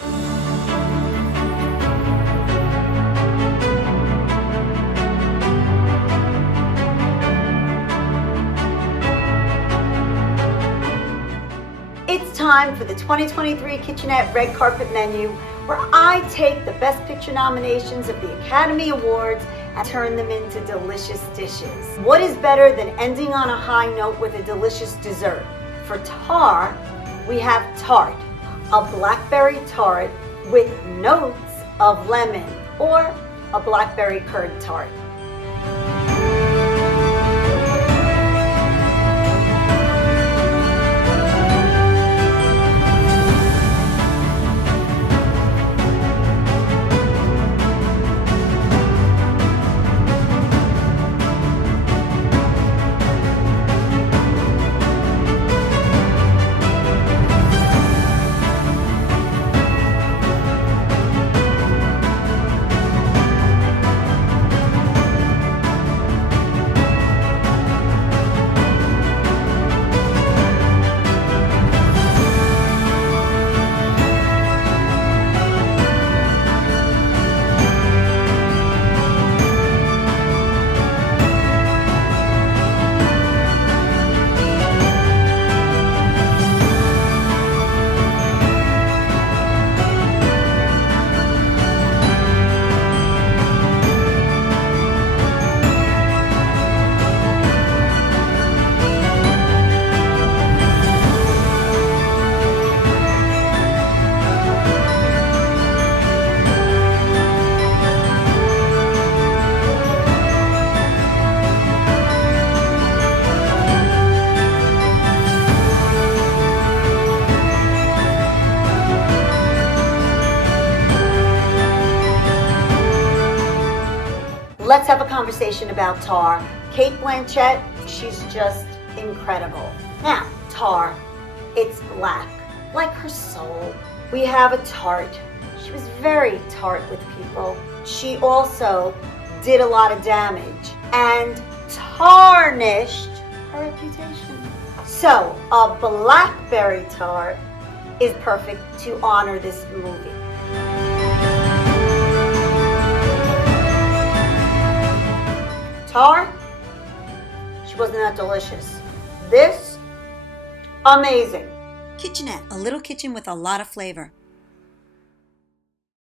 It's time for the 2023 KitchAnnette Red Carpet Menu, where I take the Best Picture nominations of the Academy Awards and turn them into delicious dishes. What is better than ending on a high note with a delicious dessert? For Tar, we have Tart, a blackberry tart with notes of lemon, or a blackberry curd tart. Let's have a conversation about Tar. Kate Blanchett, she's just incredible. Now, Tar, it's black, like her soul. We have a Tart. She was very tart with people. She also did a lot of damage and tarnished her reputation. So, a blackberry tart is perfect to honor this movie. Tar, she wasn't that delicious. This, amazing. KitchAnnette, a little kitchen with a lot of flavor.